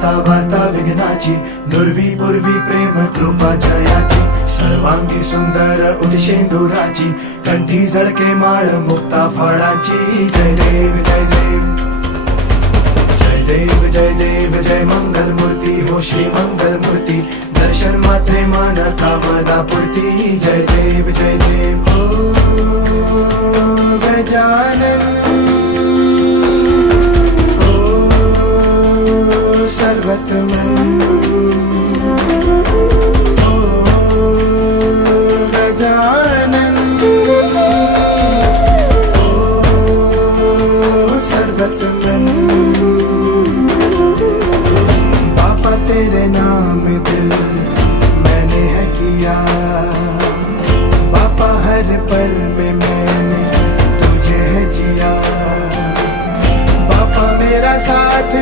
दाता वार्ता विघ्नाची, नुरवी पूर्वी प्रेम कृपा जयाची, सर्वांगी सुंदर उदिशेंदुराची, कंठी झळके माळ मुक्ता फळाची. जय देव जय देव जय देव जय देव जय मंगल मूर्ती हो श्री मंगल मूर्ती, दर्शन मात्रे मान कामना पूर्ती. जय देव जय देव ओ गजानन ओ सर्वतमन ओ गजानन ओ सर्वतमन. पापा तेरे नाम दिल मैंने है किया, पापा हर पल में मैंने तुझे है जिया, पापा मेरा साथ